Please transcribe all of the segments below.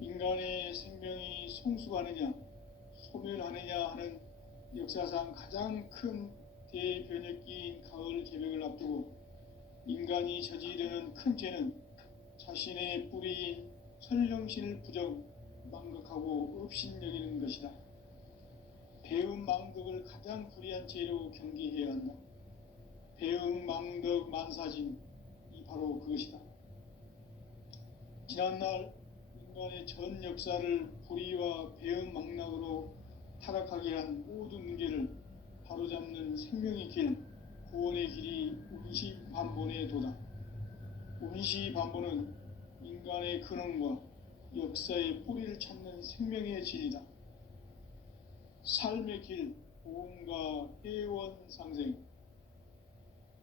인간의 생명이 성숙하느냐 소멸하느냐 하는 역사상 가장 큰 대변혁기인 가을 개벽을 앞두고 인간이 저지르는 큰 죄는 자신의 뿌리인 선령신을 부정, 망각하고 업신여기는 것이다. 배음 망덕을 가장 불의한 죄로 경계해야 한다. 배음 망덕 만사진이 바로 그것이다. 지난날 인간의 전 역사를 불의와 배음 망락으로 타락하게 한 모든 문제를 바로잡는 생명의 길, 구원의 길이 운시반본의 도다. 운시반본은 인간의 근원과 역사의 뿌리를 찾는 생명의 진리다. 삶의 길, 보험과 회원 상생.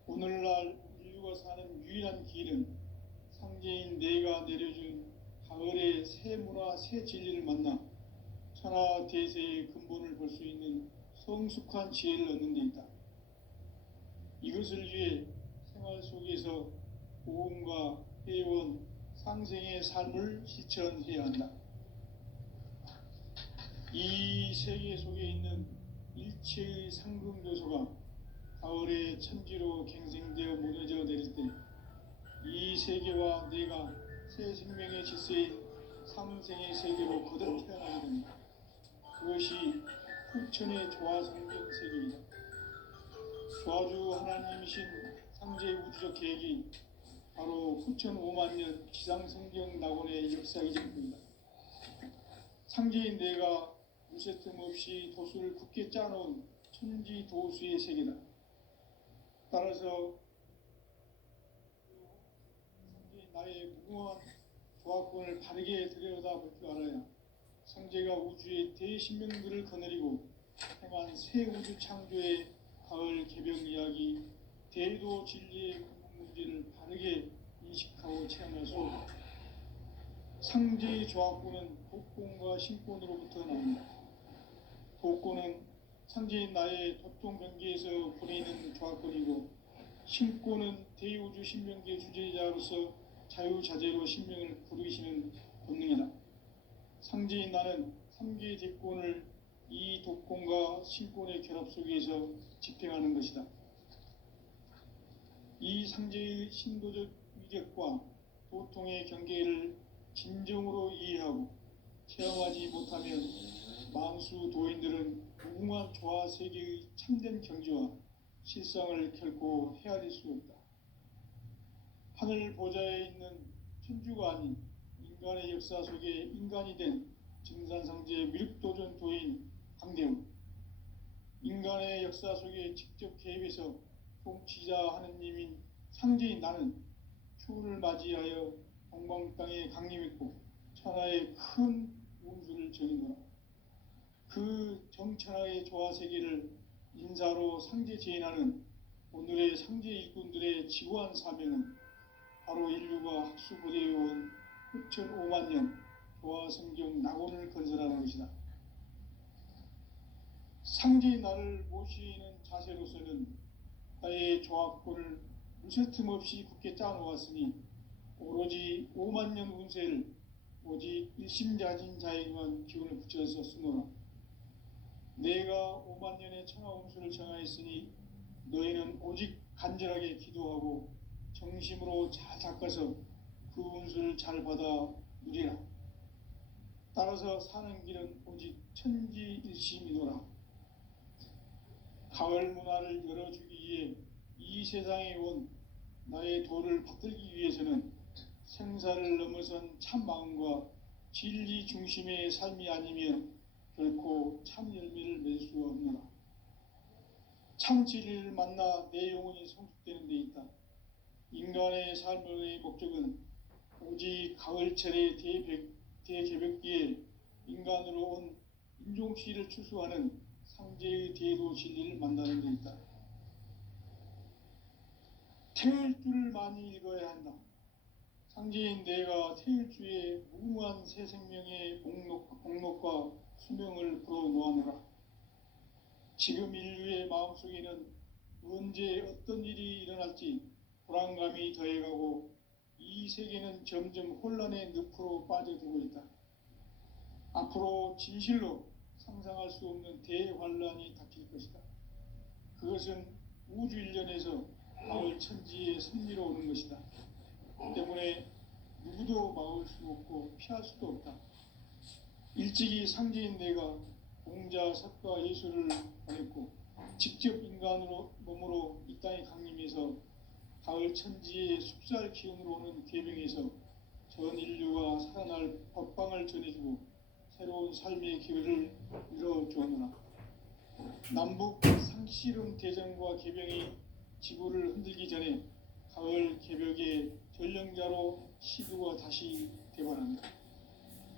오늘날 인류가 사는 유일한 길은 상제인 내가 내려준 가을의 새 문화, 새 진리를 만나 천하 대세의 근본을 볼 수 있는 성숙한 지혜를 얻는 데 있다. 이것을 위해 생활 속에서 보험과 회원, 상생의 삶을 실천해야 한다. 이 세계 속에 있는 일체의 상승요소가 가을의 천지로 갱생되어 무너져 내릴 때 이 세계와 내가 새 생명의 질서인 상생의 세계로 거듭 태어나게 됩니다. 그것이 후천의 조화성경 세계이다. 조화주 하나님이신 상제의 우주적 계획이 바로 후천 5만년 지상성경 낙원의 역사이실 겁니다. 상제인 내가 무쇠틈 없이 도수를 굳게 짜놓은 천지 도수의 세계다. 따라서 상제인 나의 무궁한 조합권을 바르게 들여다볼 줄 알아야 상제가 우주의 대신명들을 거느리고 행한 새 우주 창조의 가을 개벽 이야기, 대도 진리의 근본 문제를 바르게 인식하고 체험할 수 없다. 상제의 조합권은 독권과 신권으로부터 나온다. 독권은 상제인 나의 도통병기에서 보내는 조합권이고, 신권은 대우주 신명기의 주제자로서 자유자재로 신명을 부르시는 본능이다. 상제인 나는 3개의 대권을 이 독권과 신권의 결합 속에서 집행하는 것이다. 이 상제의 신도적 위력과 도통의 경계를 진정으로 이해하고 체험하지 못하면 만수 도인들은 무궁한 조화 세계의 참된 경지와 실상을 결코 헤아릴 수 없다. 하늘 보좌에 있는 천주가 아닌 인간의 역사 속에 인간이 된 증산상제의 미륵도전 도인 강대훈, 인간의 역사 속에 직접 개입해서 통치자 하느님인 상제인 나는 추운을 맞이하여 동방 땅에 강림했고 천하의 큰 운수를 정의노라. 그 정천하의 조화세계를 인사로 상제 제인하는 오늘의 상제 일꾼들의 지구한 사명은 바로 인류가 학수고대해온 후천 5만년 조화성경 낙원을 건설하는 것이다. 상제의 나를 모시는 자세로서는 나의 조합권을 무쇠틈 없이 굳게 짜놓았으니 오로지 5만년 운세를 오직 일심자진 자에게만 기운을 붙여서 쓰노라. 내가 5만년의 천하 운수를 정하였으니 너희는 오직 간절하게 기도하고 정심으로 잘 닦아서 그 운수를 잘 받아 누리라. 따라서 사는 길은 오직 천지일심이노라. 가을 문화를 열어주기 위해 이 세상에 온 나의 도를 받들기 위해서는 생사를 넘어선 참 마음과 진리 중심의 삶이 아니면 결코 참 열매를 맺을 수 없노라. 참 진리를 만나 내 영혼이 성숙되는 데 있다. 인간의 삶의 목적은 오직 가을철의 대개벽기에 인간으로 온 인종시를 추수하는 상제의 대도 진리를 만나는 데 있다. 태일주를 많이 읽어야 한다. 상제인 내가 태일주의 무궁한 새 생명의 목록과 수명을 불어놓아노라. 지금 인류의 마음속에는 언제 어떤 일이 일어날지 불안감이 더해가고 이 세계는 점점 혼란의 늪으로 빠져들고 있다. 앞으로 진실로 상상할 수 없는 대환란이 닥칠 것이다. 그것은 우주 일련에서 가을 천지의 섭리로 오는 것이다. 때문에 누구도 막을 수 없고 피할 수도 없다. 일찍이 상제인 내가 공자, 석가, 예수를 보냈고 직접 인간으로 몸으로 이 땅에 강림해서 가을 천지의 숲살 기운으로 오는 계명에서 전 인류가 살아날 법방을 전해주고 새로운 삶의 기회를 이뤄주었노라. 남북 상씨름 대전과 개병이 지구를 흔들기 전에 가을 개벽의 전령자로 시두가 다시 되관한다.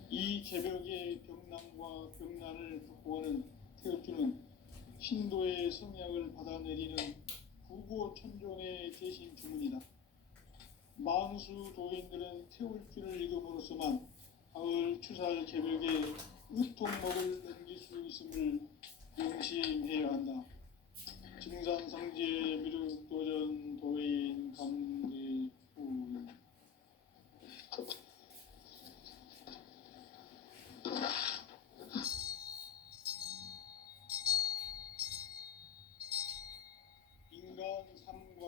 이 개벽의 병남과 병난을 극복하는 태엽주는 신도의 성약을 받아내리는 구고천종의 대신 주문이다. 만수 도인들은 태울주를 읽음으로써만 가을 추살 개벽의 으통목을 넘길 수 있음을 명심해야 한다. 증산상제 미륵도전 도인 감대후 인간 삶과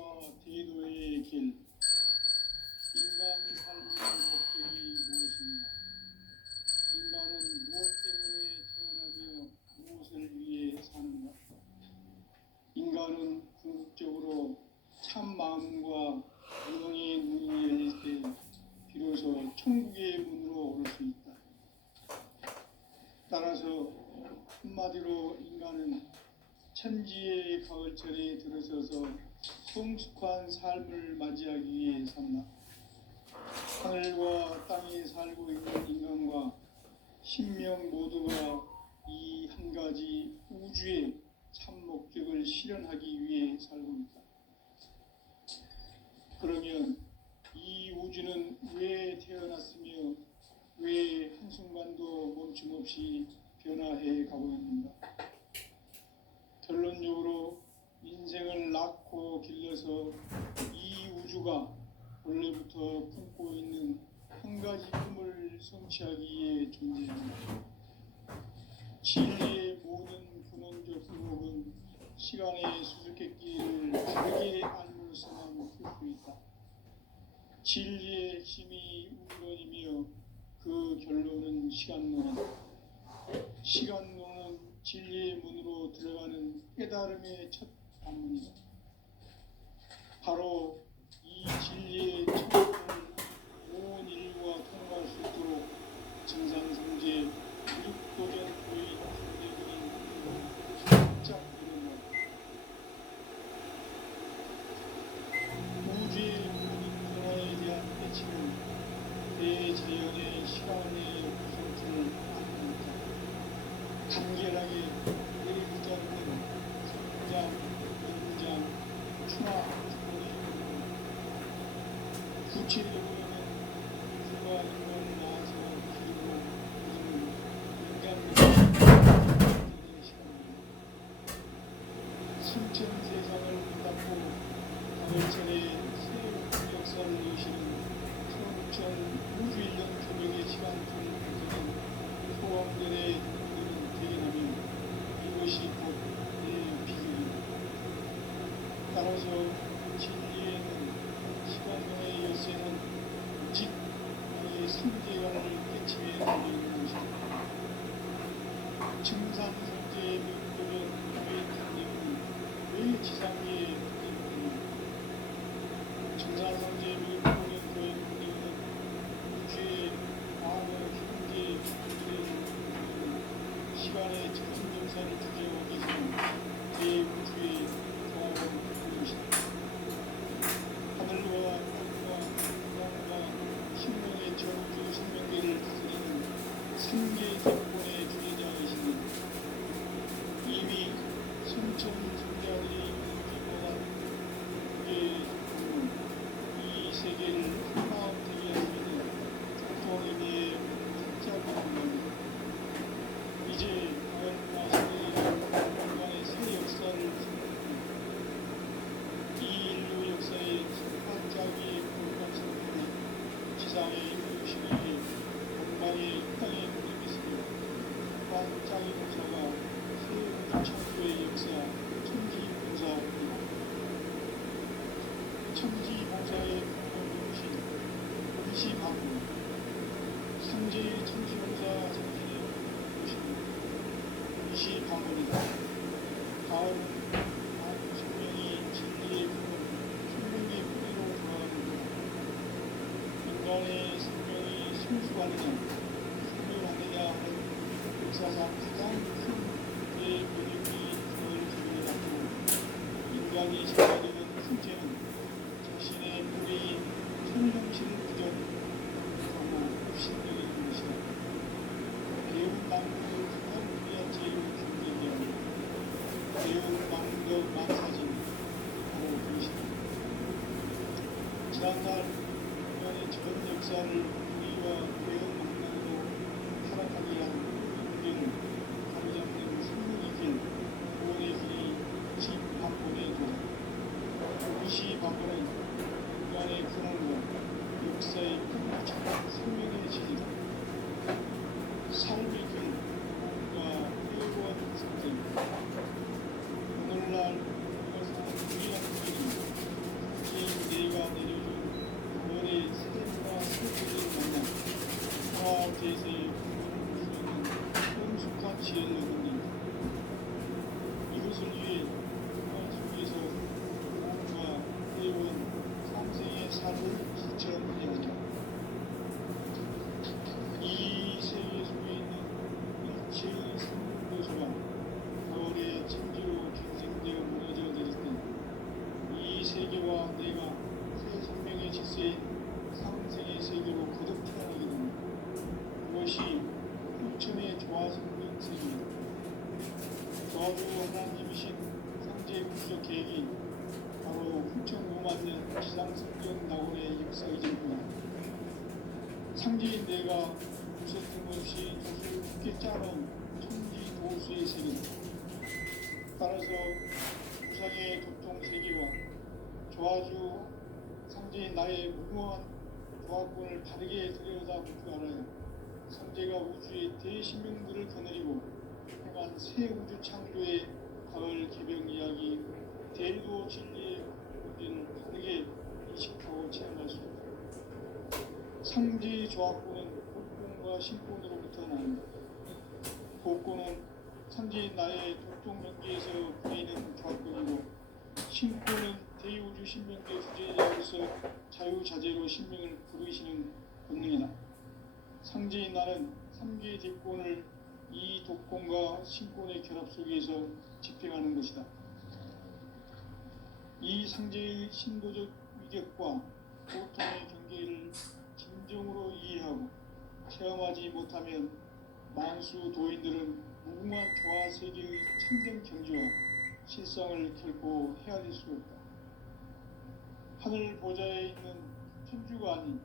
대도의 길. 인간 삶의 목적이 무엇입니까? 인간은 무엇 때문에 태어나며 무엇을 위해 사는가? 인간은 궁극적으로 참 마음과 영의 눈이 열릴 때 비로소 천국의 문으로 오를 수 있다. 따라서 한마디로 인간은 천지의 가을철에 들어서서 성숙한 삶을 맞이하기 위해 산다. 하늘과 땅에 살고 있는 인간과 신명 모두가 이 한 가지 우주의 참 목적을 실현하기 위해 살고 있다. 그러면 이 우주는 왜 태어났으며 왜 한순간도 멈춤없이 변화해 가고 있는가? 결론적으로 인생을 낳고 길러서 이 우주가 원래부터 품고 있는 한 가지 꿈을 성취하기 위해 존재합니다. 진리의 모든 근원적 의목은 시간의 수수께끼를 다르게 알므로서만 풀 수 있다. 진리의 핵심이 우주론이며 그 결론은 시간론이다. 시간론은 진리의 문으로 들어가는 깨달음의 첫 관문이다. 바로 이 진리의 첫 문을 온 인류가 통과할 수 있도록 증산성제 미륵도전 도인 상대군이 살짝 일어나 우주의 모든 변화에 대한 배치는 대자연의 시간의 구성줄을 만듭니다. 간결하게 내리지 않는 성장, 연장, 추나, 주권의 구체적으로는 우주가 인간을 낳아서 기르고 인간의 시간입니다. 신천 세상을 문닫고 가을철에 새 역사를 여시는 천천 우주 일년 교명의 시간표를 밝히는 소왕들의 눈을 대견하며 이것이 곧 내 비결이다. 따라서 진리에는 시간론의 열쇠는 오직 나의 성재관을 깨치게 되는 것이다. 증산성제의 묘도는 왜 탄생은 왜 지상 위에 탄생하느냐? 증산성제의 묘도는 그의 탄생은 우주의 과거, 현재, 미래를 시간의 전정사를 주제하고 계시는 대우주의 경험을 것이다. 하늘과 땅과 땅과 신명의 저우주 생명계를 다스리는 생계 대권의 주제자이시니 이미 선천성자들이 기본한 우주의 공은 이 세계를 한마음 되게 할 수 있는 공통의미의 숫자입니다. 이제 가을과 시대의 인간의 새 역사를 생각합니다. 이 인류 역사의 첫 반짝이의 불감성분이 지상의 이루시기에 건강의 이 땅에 보내겠으며 25분 상제의 천지봉사 정신이 오십니다. 25분이다. 가을은 생명이 진리의 생명의 뿌리로 돌아가는구나. 인간의 생명이 성숙하느냐 생명하느냐 하는 역사상 가장 큰 대변혁이 그걸 기준해놨고 인간이 생각하는 큰 죄는 자신의 뿌리인 천형신을 부정하고 불신령인 것이다. 배운 나무를 가장 위대한 죄로 경쟁하고 배운 나무도 만사진 바로 그것이다. 지난날 인간의 전 역사를 우리와 배운 만남으로 타락하게 한 문제를 가로잡는 생명의 길, 구원의 길이 20반본에 도다. 20반본은 인간의 근원과 역사의 끝마쳤던 생명의 진리다. 삶의 길, 뭔가 회고한 성생. 오늘날 우리가 사는 유일한 길은 내가 내려준 월의 세대와 세대를 만나 하나 제세의 구원을 수 있는 성숙한 지혜를 얻는 일이다. 이것을 위해 우리가 속에서 뭔가 회고한 상생의 삶을 실천해야 한다. 이 세계 속에 있는 일체의 생명도소가 가을의 천지로 갱생되어 무너져 내릴 때 이 세계와 내가 새 생명의 질서인 상생의 세계로 거듭 태어나게 됩니다. 그것이 흑천의 조화성된 세계입니다. 조화주 하나님이신 상제의 국적 계획이 바로 9,5만 년 지상성경 낙원의 역사이전구나. 상제인 내가 무슨 틈없이 돛을 굳게 짜놓은 천지 도수의 세계다. 따라서 우상의 도통 세계와 조화주 상제인 나의 무모한 조화권을 바르게 들여다보고 알아야 상제가 우주의 대신명들을 거느리고 행한 새 우주 창조의 가을 개병 이야기 대도 진리의 문제를 다르게 인식하고 체험할 수 있다. 상제의 조화권은 복권과 신권으로부터 나옵니다. 복권은 상제인 나의 도통 명계에서 보이는 조화권이고 신권은 대우주 신명계 주제자로서 자유자재로 신명을 부르시는 본능이다. 상제인 나는 3개의 대권을 이 독권과 신권의 결합 속에서 집행하는 것이다. 이 상제의 신도적 위격과 고통의 경계를 진정으로 이해하고 체험하지 못하면 만수 도인들은 무궁한 조화 세계의 참된 경지와 실상을 결코 헤아릴 수 없다. 하늘 보좌에 있는 천주가 아닌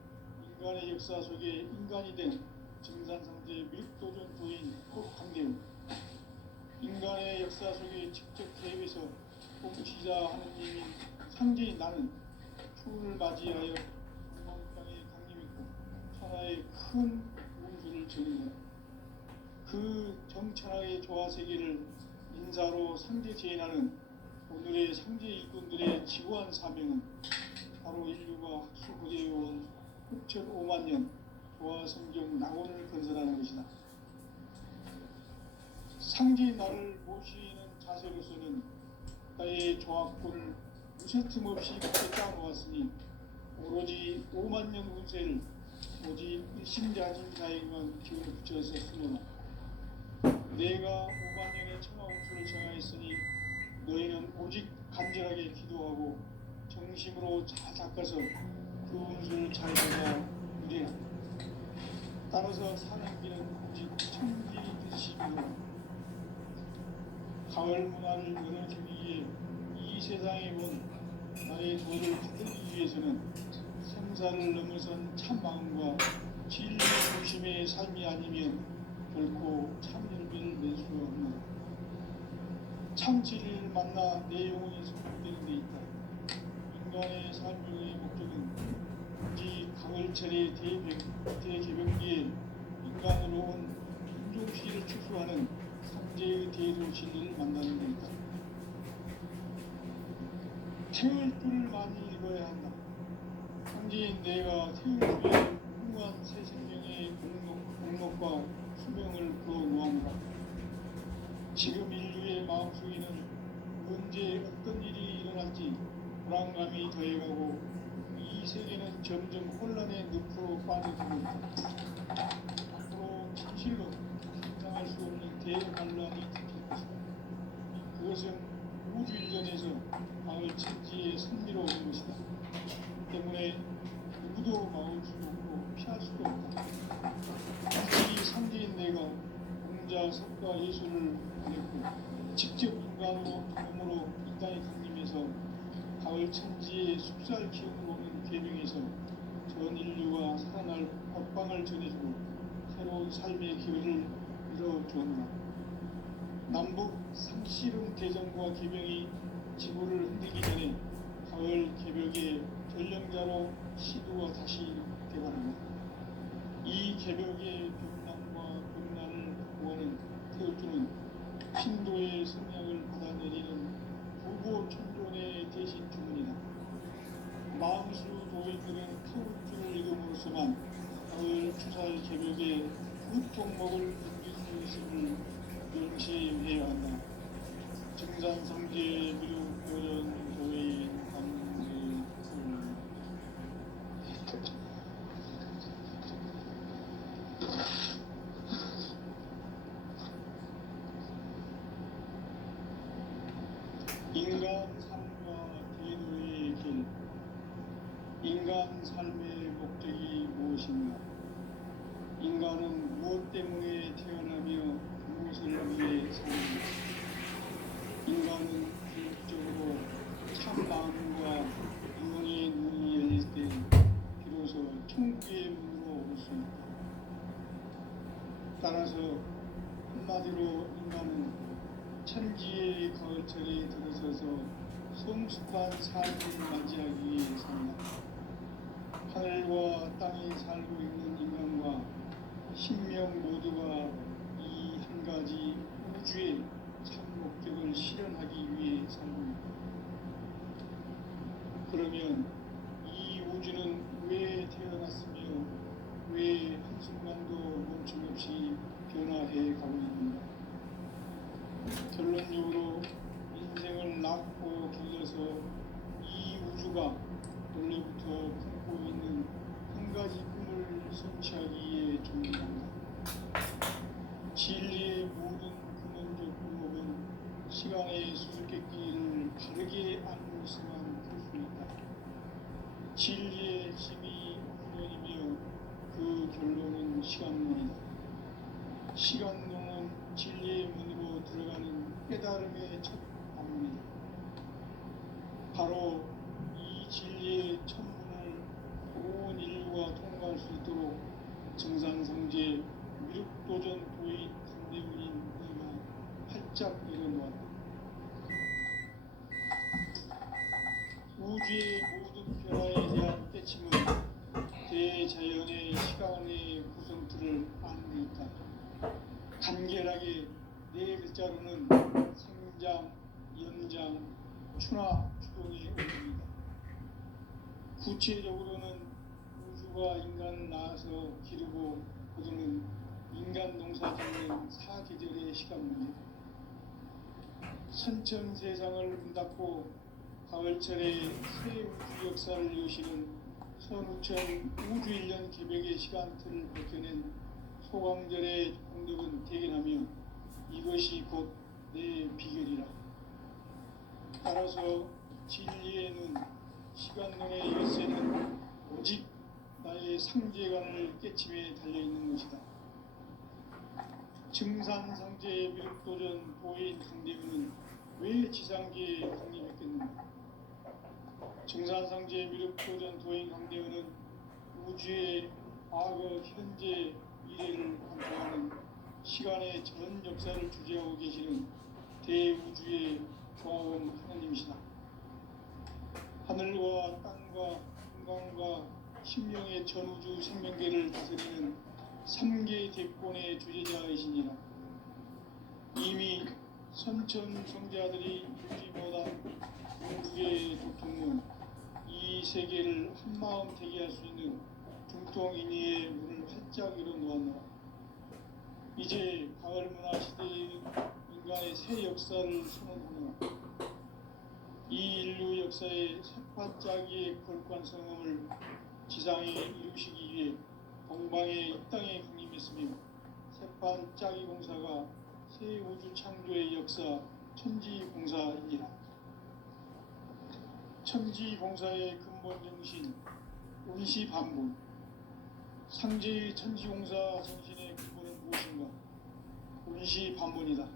인간의 역사 속에 인간이 된 증산상제 밀도전 도인 꼭한계우 인간의 역사 속에 직접 개입해서 통치자 하느님인 상제인 나는 추운을 맞이하여 동방땅에 강림했고 천하의 큰 운수를 전했다. 그 정천하의 조화세계를 인사로 상제 제인하는 오늘의 상제 일꾼들의 지구한 사명은 바로 인류가 학수고대해온 6,5만 년 조화성경 낙원을 건설하는 것이다. 상제인 나를 모시는 자세로서는 나의 조화권을 무쇠틈 없이 굳게 짜놓았으니 오로지 5만 년 운세를 오직 일심자진 자에게만 기운을 붙여서 쓰노라. 내가 5만 년의 천하 운수를 정하였으니 너희는 오직 간절하게 기도하고 정심으로 잘 닦아서 그 운수를 잘 받아 누리라. 따라서 사는 길은 오직 천지 드시기로 가을 문화를 열어주기 위해 이 세상에 온 나의 도를 받들기 위해서는 생사를 넘어선 참 마음과 진리 중심의 삶이 아니면 결코 참 열매를 낼 수가 없는 참 진리를 만나 내 영혼이 소멸되는 데 있다. 인간의 삶의 목적은 오직 가을철의 대개병기에 인간으로 온 인종시를 추수하는 상제의 대도 진리를 만나는 데 있다. 태울 줄을 많이 읽어야 한다. 상제인 내가 태울 주에 더해가고 이 세계는 점점 혼란의 늪으로 빠져들고 있다. 앞으로 진실로 상상할 수 없는 대환란이 닥칠 것이다. 그것은 우주 일련에서 마을 천지의 선미로 오는 것이다. 때문에 누구도 막을 수 없고 피할 수도 없다. 이 상대인 내가 공자, 석가, 예수를 보냈고 직접 인간으로 몸으로 이 땅에 강림해서 가을 천지의 숲살 기운으로 오는 계명에서 전 인류가 살아날 법방을 전해주고 새로운 삶의 기회를 이뤄주었노라. 남북 상씨름 대전과 계명이 지구를 흔들기 전에 가을 개벽의 전령자로 시도가 다시 개발한다. 이 개벽의 벽난과 벽난을 구하는 태우주는 신도의 성향을 받아내리는 부보 천존의 대신 주문이다. 마음수 도인들은 태우주를 읽음으로써만 가을 추살 개벽의 그 종목을 넘길 수 있음을 명시해야 한다. 증산성제 미륵 도전 도인 강제풀 인간 삶과 대도의 길. 인간 삶의 목적이 무엇인가? 인간은 무엇 때문에 태어나며 무엇을 위해 사는가? 인간은 궁극적으로 참 마음과 영혼의 눈이 열릴 때 비로소 천국의 문으로 올 수 있다. 따라서 한마디로 인간은 천지의 가을철에 들어서서 성숙한 삶을 맞이하기 위해 산다. 하늘과 땅에 살고 있는 인간과 신명 모두가 이 한 가지 우주의 참 목적을 실현하기 위해 살고 있다. 그러면 이 우주는 왜 태어났으며 왜 한순간도 멈춤없이 변화해 가고 있는가? 결론적으로 인생을 낳고 길러서 이 우주가 원래부터 품고 있는 한 가지 꿈을 성취하기에 존재한다. 진리의 모든 근원적 방법은 시간의 수수께끼를 바르게 알고 있어만 풀 수 있다. 진리의 핵심이 우주론이며 그 결론은 시간론이다. 시간론은 진리의 문으로 들어가는 깨달음의 첫 방문이다. 바로 이 진리의 첫 문을 온 인류가 통과할 수 있도록 정상성제 미륵도전 도인 강대문인 내가 활짝 열어놓았다. 우주의 모든 변화에 대한 깨침은 대자연의 시간의 구성틀을 아는 데 있다. 간결하게 네 글자로는 생장, 연장, 추나 추동의 원리입니다. 구체적으로는 우주가 인간을 낳아서 기르고 거두는 인간 농사 짓는 사계절의 시간 문제다. 선천 세상을 문닫고 가을철에 새 우주 역사를 여시는 선우천 우주일년 개벽의 시간틀을 벗겨낸 소강절의 공덕은 대견하며 이것이 곧 내 비결이라. 따라서 진리에는 시간론의 열쇠는 오직 나의 상제관을 깨침에 달려있는 것이다. 증산상제의 미륵도전 도인 강대문은 왜 지상계에 강림했겠는가? 증산상제의 미륵도전 도인 강대문은 우주의 과거, 현재, 미래를 관통하는 시간의 전 역사를 주재하고 계시는 대우주의 조화원 하나님이시다. 하늘과 땅과 인간과 신명의 전우주 생명계를 다스리는 3개 대권의 주제자이시니라. 이미 선천 성자들이 울지 못한 우주의 도통은 이 세계를 한마음 되게 할 수 있는 중통인의의 문을 활짝 열어놓았노라. 이제 가을 문화 시대에는 인간의 새 역사를 선언하노라. 이 인류 역사의 새판짜기의 거룩한 성음을 지상에 이루시기 위해 동방의 이 땅에 강림했으며 새판짜기 공사가 새 우주 창조의 역사 천지봉사이니라. 천지봉사의 근본 정신 운시반본. 상제의 천지공사 정신의 근본은 무엇인가? 운시반본이다.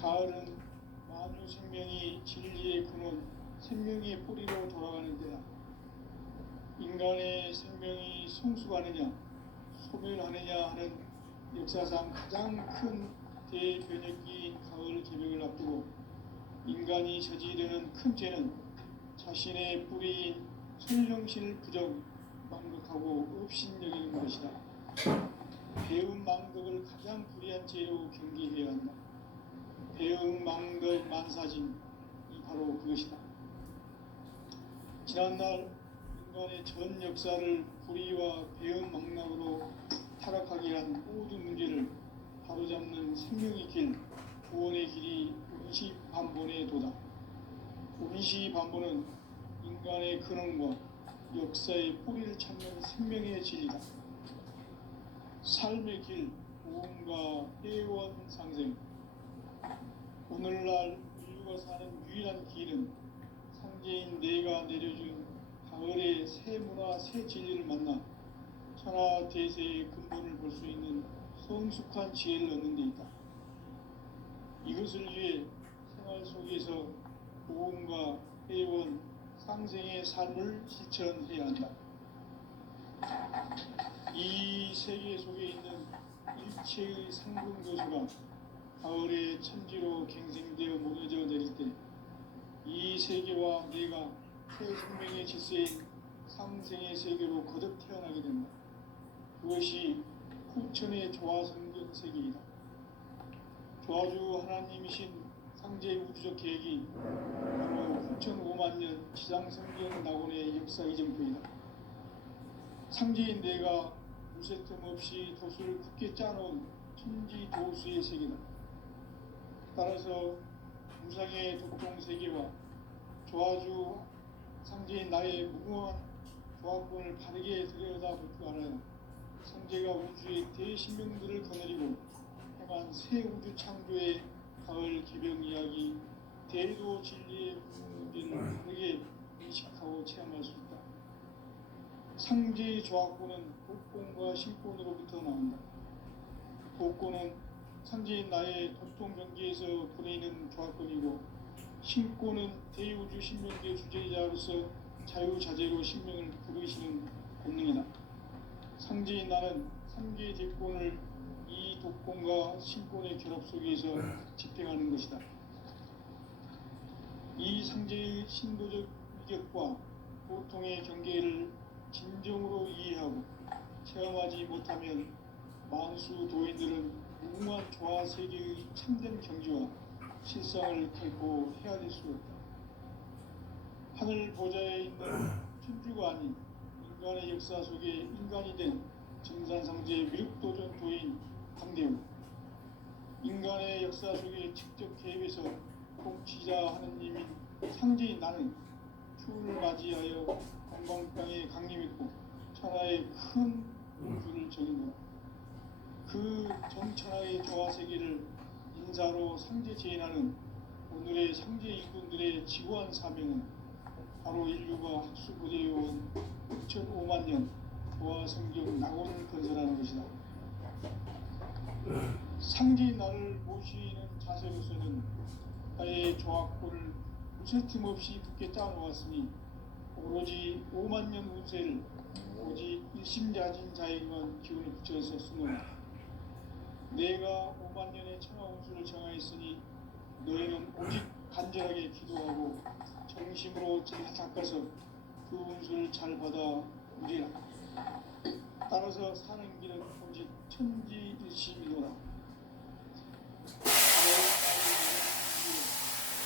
가을은 만유 생명이 진리의 근원, 생명의 뿌리로 돌아가는 때다. 인간의 생명이 성숙하느냐, 소멸하느냐 하는 역사상 가장 큰 대변혁기인 가을 개벽을 앞두고 인간이 저지르는 큰 죄는 자신의 뿌리인 선령신을 부정, 망극하고 업신여기는 것이다. 배움 망극을 가장 불의한 죄로 경계해야 한다. 배움 망극 만사진이 바로 그것이다. 지난날 인간의 전 역사를 불의와 배움 망락으로 타락하게 한 모든 문제를 바로잡는 생명의 길, 구원의 길이 운시반본의 도다. 운시반본은 인간의 근원과 역사의 뿌리를 찾는 생명의 진리다. 삶의 길, 구원과 회원 상생. 오늘날 인류가 사는 유일한 길은 상제인 내가 내려준 가을의 새 문화, 새 진리를 만나 천하 대세의 근본을 볼 수 있는 성숙한 지혜를 얻는 데 있다. 이것을 위해 생활 속에서 구원과 회원, 상생의 삶을 실천해야 한다. 이 세계 속에 있는 일체의 상승교수가 가을의 천지로 갱생되어 무너져 내릴 때 이 세계와 내가 새 생명의 질서인 상생의 세계로 거듭 태어나게 된다. 그것이 후천의 조화성경 세계이다. 조화주 하나님이신 상제의 우주적 계획이 바로 후천 5만 년 지상성경 낙원의 역사 이전부이다. 상제인 내가 무쇠 틈 없이 돛을 굳게 짜놓은 천지 도수의 세계다. 따라서 무상의 독동 세계와 조화주 상제인 나의 무궁한 조합권을 바르게 들여다볼 줄 알아야 상제가 우주의 대신명들을 거느리고 행한 새 우주 창조의 가을 개벽 이야기, 대도 진리의 문제를 바르게 인식하고 체험할 수 있다. 상제의 조합권은 독권과 신권으로부터 나온다. 독권은 상제인 나의 독동 경계에서 보내는 조합권이고, 신권은 대우주 신명계 주제자로서 자유자재로 신명을 부르시는 본능이다. 상제인 나는 상계 대권을 이 독권과 신권의 결합 속에서 집행하는 것이다. 이 상제의 신도적 위격과 보통의 경계를 진정으로 이해하고 체험하지 못하면 만수 도인들은 무궁한 조화 세계의 참된 경지와 실상을 결코 헤아릴 수 없다. 하늘 보좌에 있는 천주가 아닌 인간의 역사 속에 인간이 된 정산상제의 미륵도전 도인 강대우, 인간의 역사 속에 직접 개입해서 통치자 하느님인 상제인 나는 추운을 맞이하여 건강땅에 강림했고 천하의 큰 우주를 정인다. 그 정천하의 조화세계를 인사로 상제제인하는 오늘의 상제 일꾼들의 지구한 사명은 바로 인류가 학수고대해온 6,5만 년 조화성경 낙원을 건설하는 것이다. 상제인 나를 모시는 자세로서는 나의 조합권을 무쇠틈 없이 굳게 짜놓았으니 오로지 5만 년 운세를 오직 일심자진 자에게만 기운을 붙여서 쓰노라. 내가 5만 년의 천하 운수를 정하였으니 너희는 오직 간절하게 기도하고 정심으로 잘 닦아서 그 운수를 잘 받아 누리라. 따라서 사는 길은 오직 천지일심이로다.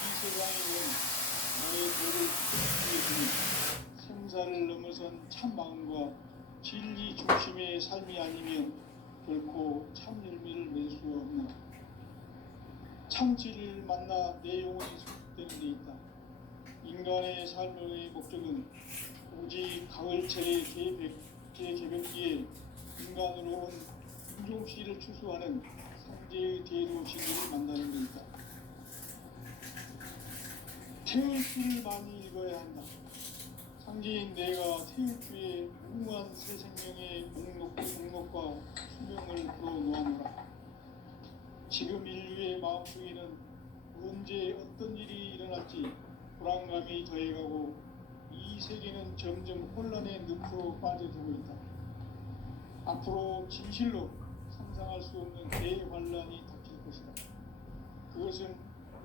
이 세상에 온 나의 도를 위해서는 생사를 넘어선 참 마음과 진리 중심의 삶이 아니면 결코 참 열매를 맺을 수 없는 참 진리를 만나 내 영혼이 소속되는 데 있다. 인간의 삶의 목적은 오직 가을철의 개개벽기에 인간으로 온 인종시를 추수하는 상제의 대도시를 만나는 것이다. 태울 줄을 많이 읽어야 한다. 상제인 내가 태울 주의 무궁한 새 생명의 목록과 수명을 풀어놓아노라. 지금 인류의 마음속에는 언제 어떤 일이 일어날지 불안감이 더해가고 이 세계는 점점 혼란의 늪으로 빠져들고 있다. 앞으로 진실로 상상할 수 없는 대환란이 닥칠 것이다. 그것은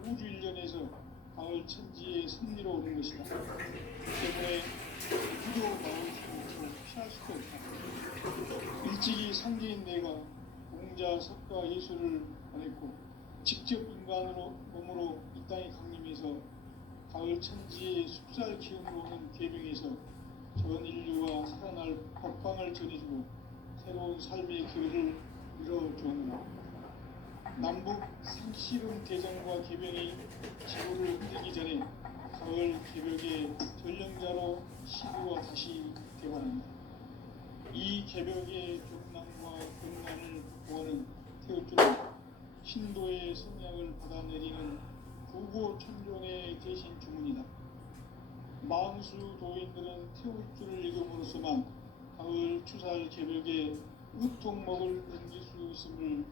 우주 일련에서 가을 천지의 승리로 오는 것이다. 때문에 누구도 막을 수 없고 피할 수도 없다. 일찍이 상제인 내가 공자, 석가, 예수를 보냈고 직접 인간으로 몸으로 이 땅에 강림해서 가을 천지의 숲살 기운으로 오는 계명에서 전 인류와 살아날 법방을 전해주고 새로운 삶의 기회를 열어주었노라. 남북 상씨름 대전과 개병이 지구를 흔들기 전에 가을 개벽의 전령자로 시구가 다시 개발합니다. 이 개벽의 격난과 곤란을 극복하는 태우줄은 신도의 성약을 받아내리는 구고천존의 대신 주문이다. 망수 도인들은 태울줄을 읽음으로써만 가을 추살 개벽의 우통목을 넘길 수 있음을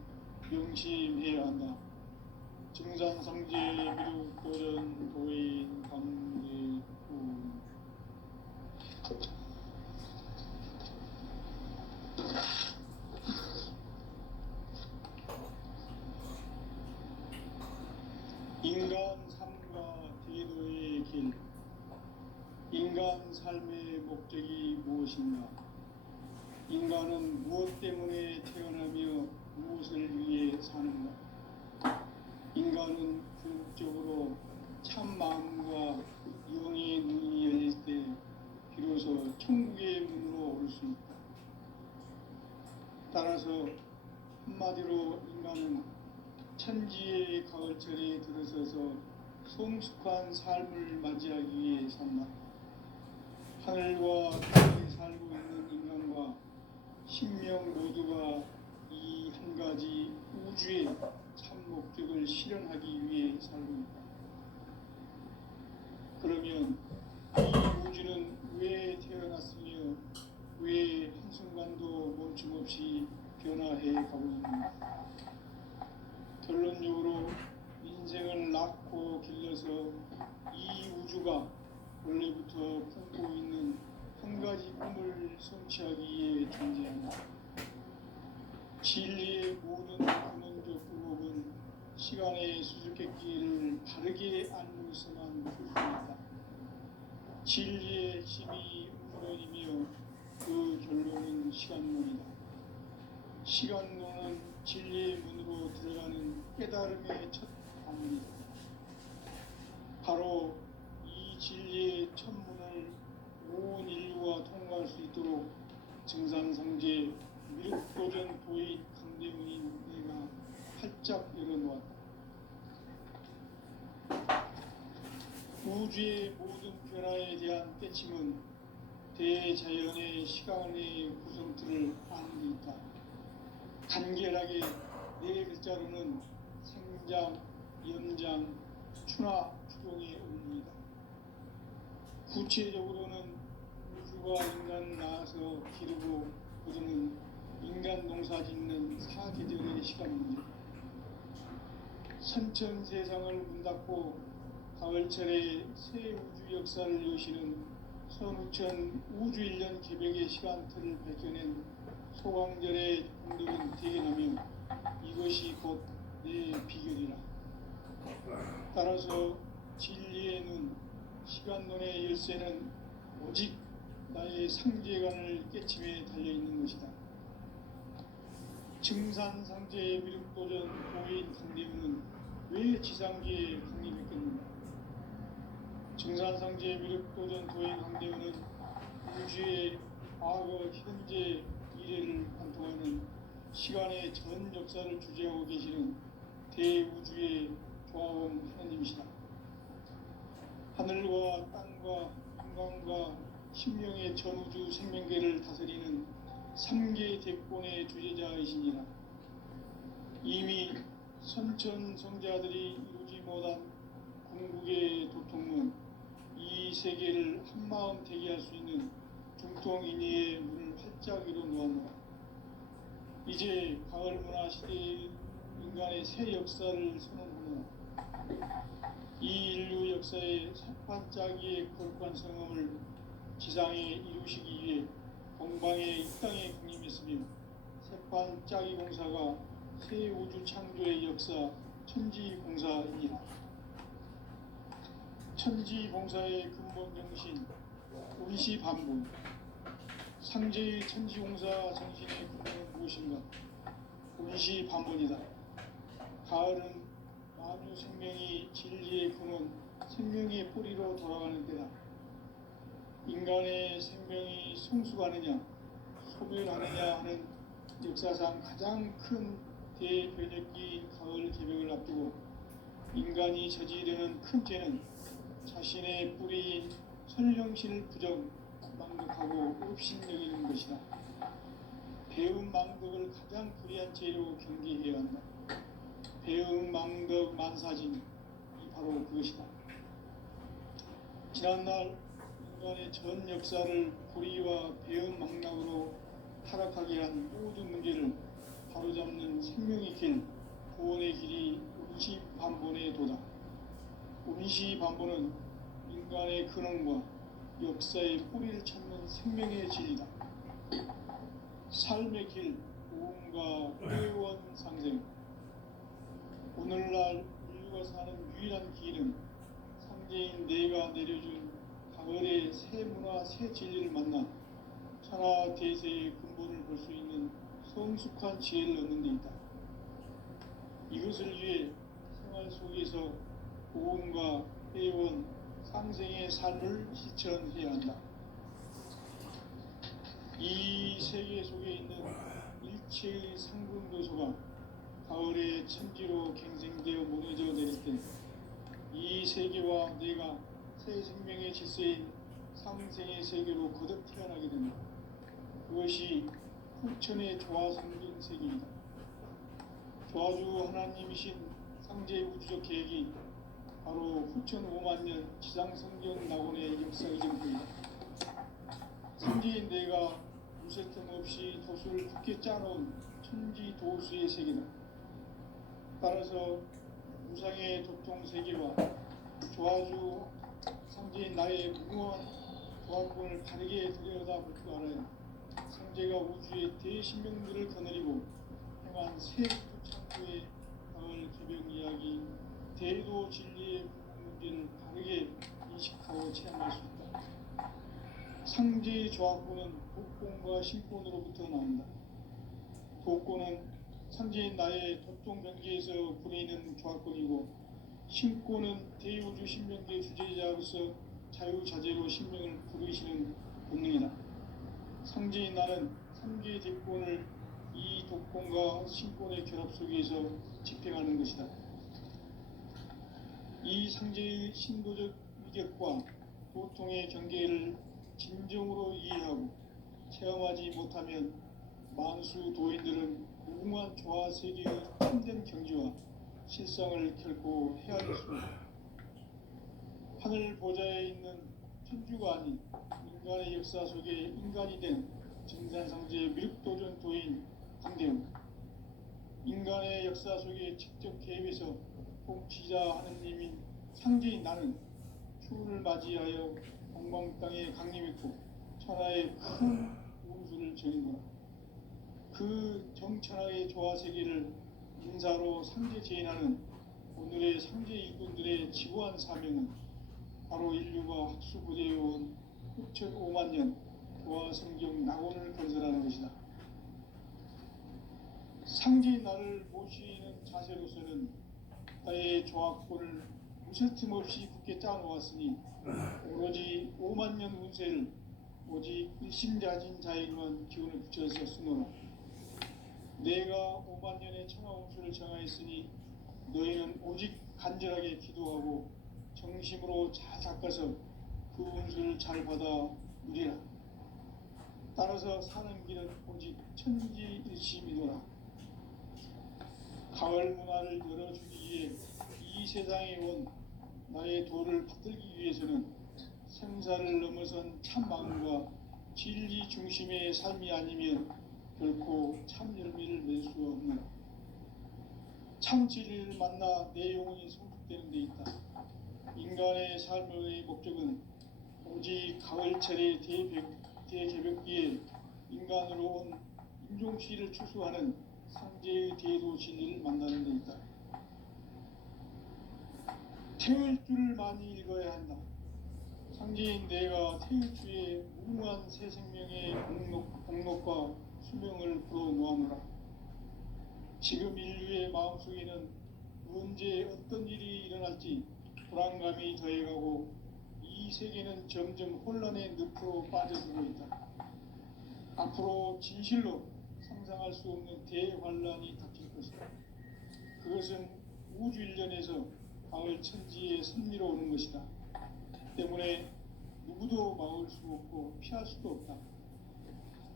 명심해야 한다. 증산상제 미륵도전 도인 강대구 인간 삶과 제도의 길. 인간 삶의 목적이 무엇인가? 인간은 무엇 때문에 태어나며 무엇을 위해 사는가? 인간은 궁극적으로 참 마음과 영의 눈이 열릴 때 비로소 천국의 문으로 올 수 있다. 따라서 한마디로 인간은 천지의 가을철에 들어서서 성숙한 삶을 맞이하기 위해 산다. 하늘과 땅에 살고 있는 인간과 신명 모두가 이 한 가지 우주의 참 목적을 실현하기 위해 살고 있다. 그러면 이 우주는 왜 태어났으며 왜 한순간도 멈춤없이 변화해 가고 있는가? 결론적으로 인생을 낳고 길러서 이 우주가 원래부터 품고 있는 한 가지 꿈을 성취하기 위해 존재한다. 진리의 모든 근원적 방법은 시간의 수수께끼를 바르게 알고서만 볼 수 있다. 진리의 힘이 우주론이며 그 결론은 시간론이다. 시간론은 진리의 문으로 들어가는 깨달음의 첫 방문이다. 바로 이 진리의 첫 문을 온 인류가 통과할 수 있도록 증산상제 미륵도전 도인 강대문인 내가 활짝 열어놓았다. 우주의 모든 변화에 대한 깨침은 대자연의 시간의 구성틀을 아는 데 있다. 간결하게 네 글자로는 생장, 연장, 추나 추동의 원리이다. 구체적으로는 우주가 인간 낳아서 기르고 거두는 인간 농사 짓는 사계절의 시간입니다. 선천 세상을 문 닫고 가을철에 새 우주 역사를 여시는 선우천 우주일년 개벽의 시간틀을 밝혀낸 소광절의 공덕은 대견하며 이것이 곧 내 비결이라. 따라서 진리의 눈, 시간론의 열쇠는 오직 나의 상제관을 깨침에 달려있는 것이다. 증산상제의 미륵도전 도인 강대문은 왜 지상계에 강림했겠는가? 증산상제의 미륵도전 도인 강대문은 우주의 과거, 현재, 미래를 관통하는 시간의 전 역사를 주재하고 계시는 대우주의 조화원 하나님이시다. 하늘과 땅과 인간과 신명의 전우주 생명계를 다스리는 삼계 대권의 주제자이시니라. 이미 선천성자들이 이루지 못한 궁극의 도통은 이 세계를 한마음 되게 할 수 있는 중통인의의 문을 활짝 열어놓았노라. 이제 가을 문화 시대의 인간의 새 역사를 선언하노라. 이 인류 역사의 새반짝이의 거룩한 성음을 지상에 이루시기 위해 동방의 이 땅에 군림했으며 새반짝이 공사가 새 우주 창조의 역사 천지공사이니라. 천지공사의 근본 정신 운시반본. 상제의 천지공사 정신의 근본은 무엇인가? 운시반본이다. 가을은 만유 생명이 진리의 근원, 생명의 뿌리로 돌아가는 때다. 인간의 생명이 성숙하느냐, 소멸하느냐 하는 역사상 가장 큰 대변혁기인 가을 개벽을 앞두고 인간이 저지르는 큰 죄는 자신의 뿌리인 선령신을 부정, 망덕하고 업신여기는 것이다. 배움 망덕을 가장 불의한 죄로 경계해야 한다. 배움 망덕 만사진이 바로 그것이다. 지난날 인간의 전 역사를 불의와 배움 망락으로 타락하게 한 모든 문제를 바로잡는 생명의 길, 구원의 길이 운시반본의 도다. 운시반본은 인간의 근원과 역사의 뿌리를 찾는 생명의 진리다. 삶의 길, 고음과 회원 상생. 오늘날 인류가 사는 유일한 길은 상제인 내가 내려준 가을의 새 문화, 새 진리를 만나 천하 대세의 근본을 볼 수 있는 성숙한 지혜를 얻는 데 있다. 이것을 위해 생활 속에서 고음과 회원, 상생의 삶을 실천해야 한다. 이 세계 속에 있는 일체의 상근도소가 가을의 천지로 갱생되어 무너져 내릴 때 이 세계와 내가 새 생명의 질서인 상생의 세계로 거듭 태어나게 된다. 그것이 후천의 조화성경 세계이다. 조화주 하나님이신 상제 우주적 계획이 바로 후천 5만 년 지상성경 낙원의 역사 이전입니다. 상제인 내가 무쇠틈 없이 도수를 굳게 짜놓은 천지 도수의 세계다. 따라서 무상의 도통 세계와 조화주 상제인 나의 무궁한 조화권을 바르게 들여다볼 줄 알아야 상제가 우주의 대신명들을 거느리고 행한 새 창조의 가을 개벽 이야기 대도 진리의 문제를 바르게 인식하고 체험할 수 있다. 상제의 조화권은 독권과 신권으로부터 나온다. 독권은 상제인 나의 도통 경계에서 부리는 조화권이고, 신권은 대우주 신명계 주제자로서 자유자재로 신명을 부르시는 본능이다. 상제인 나는 삼계 대권을 이 독권과 신권의 결합 속에서 집행하는 것이다. 이 상제의 신도적 위격과 도통의 경계를 진정으로 이해하고 체험하지 못하면 만수 도인들은 무궁한 조화 세계의 참된 경지와 실상을 결코 헤아릴 수 없다. 하늘 보좌에 있는 천주가 아닌 인간의 역사 속에 인간이 된 증산상제의 미륵도전 도인 강대웅, 인간의 역사 속에 직접 개입해서 통치자 하느님인 상제인 나는 추운을 맞이하여 동방 땅에 강림했고 천하의 큰 운수를 정인노라. 그 정천하의 조화 세계를 인사로 상제 제인하는 오늘의 상제 일꾼들의 지고한 사명은 바로 인류가 학수부대해온 6,5만 년 조화 성경 낙원을 건설하는 것이다. 상제인 나를 모시는 자세로서는 나의 조화권을 무쇠틈 없이 굳게 짜놓았으니 오로지 5만 년 운세를 오직 일심자진 자에게만 기운을 붙여서 쓰노라. 내가 5만 년의 천하 운수를 정하였으니 너희는 오직 간절하게 기도하고 정심으로 잘 닦아서 그 운수를 잘 받아 누리라. 따라서 사는 길은 오직 천지일심이노라. 가을 문화를 열어주기 위해 이 세상에 온 나의 도를 받들기 위해서는 생사를 넘어선 참 마음과 진리 중심의 삶이 아니면 결코 참 열매를 맺을 수 없노라. 참 진리를 만나 내 영혼이 성숙되는 데 있다. 인간의 삶의 목적은 오직 가을철의 대개벽기에 인간으로 온 인종시를 추수하는 상제의 대도 진리를 만나는 데 있다. 태일주를 많이 읽어야 한다. 상제인 내가 태일주의 무궁한 새 생명의 공록과 수명을 불어놓아노라. 지금 인류의 마음속에는 언제 어떤 일이 일어날지 불안감이 더해가고 이 세계는 점점 혼란의 늪으로 빠져들고 있다. 앞으로 진실로 상상할 수 없는 대환란이 닥칠 것이다. 그것은 우주 일련에서 가을 천지의 섭리로 오는 것이다. 때문에 누구도 막을 수 없고 피할 수도 없다.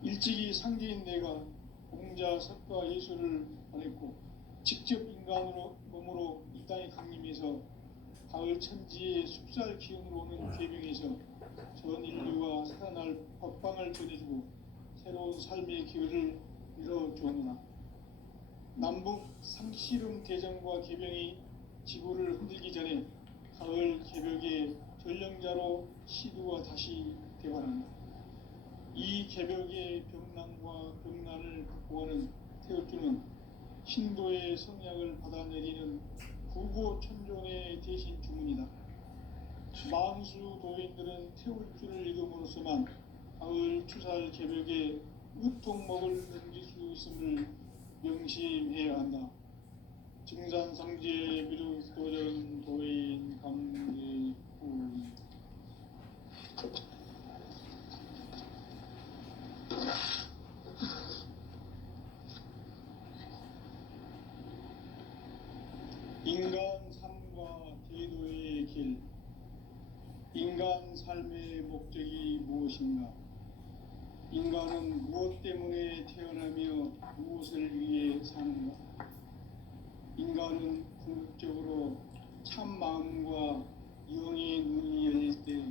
일찍이 상제인 내가 공자, 석가, 예수를 보냈고 직접 인간으로 몸으로 이 땅에 강림해서 가을 천지의 숲살 기운으로 오는 계명에서 전 인류가 살아날 법방을 전해주고 새로운 삶의 기회를 열어주었노라. 남북 상씨름 대전과 개병이 지구를 흔들기 전에 가을 개벽의 전령자로 시두가 다시 개발한다. 이 개벽의 병난과 병난을 극복하는 태엽주는 신도의 성약을 받아내리는 구고천존의 대신 주문이다. 만수 도인들은 태울주를 읽음으로써만 가을 추살 개벽의 으통목을 넘길 수 있음을 명심해야 한다. 증산상제 미륵도전 도인 감대구. 인간 삶과 제도의 길. 인간 삶의 목적이 무엇인가? 인간은 무엇 때문에 태어나며 무엇을 위해 사는가? 인간은 궁극적으로 참 마음과 영의 눈이 열릴 때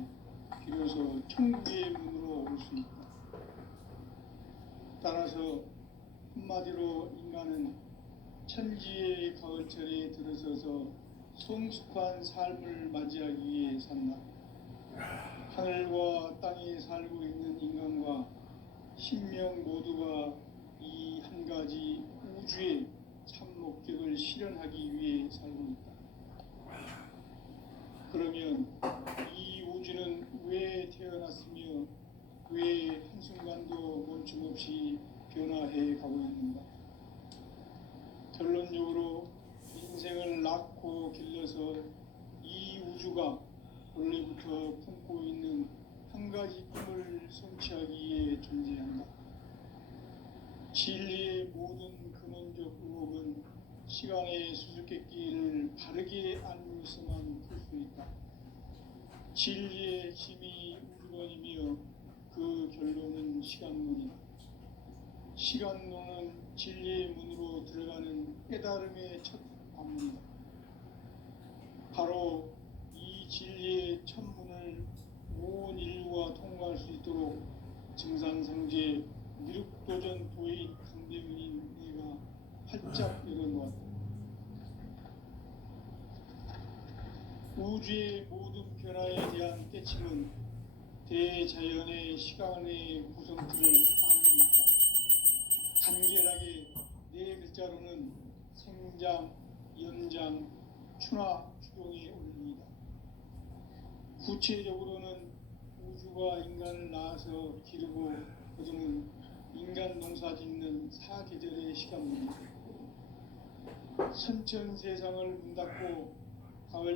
비로소 천국의 문으로 올 수 있다. 따라서 한마디로 인간은 천지의 가을철에 들어서서 성숙한 삶을 맞이하기 위해 산다. 하늘과 땅에 살고 있는 인간과 신명 모두가 이 한 가지 우주의 참 목적을 실현하기 위해 살고 있다. 그러면 이 우주는 왜 태어났으며 왜 한순간도 멈춤없이 변화해 가고 있는가? 결론적으로 인생을 낳고 길러서 이 우주가 원래부터 품고 있는 한 가지 꿈을 성취하기 위해 존재한다. 진리의 모든 근원적 의혹은 시간의 수수께끼를 바르게 알고서만 풀 수 있다. 진리의 힘이 우주론이며 그 결론은 시간론이다. 시간론은 진리의 문으로 들어가는 깨달음의 첫 관문이다. 바로 이 진리의 첫 문을 온 인류가 통과할 수 있도록 증산상제 미륵도전 도인 강대문인 내가 활짝 열어놓았다. 우주의 모든 변화에 대한 깨침은 대자연의 시간의 구성틀을 아닙니까? 간결하게 네 글자로는 생장, 연장, 추나 추동이 올립니다. 구체적으로는 우주가 인간을 낳아서 기르고 거두는 인간 농사 짓는 사계절의 시간입니다. 선천 세상을 문 닫고 가을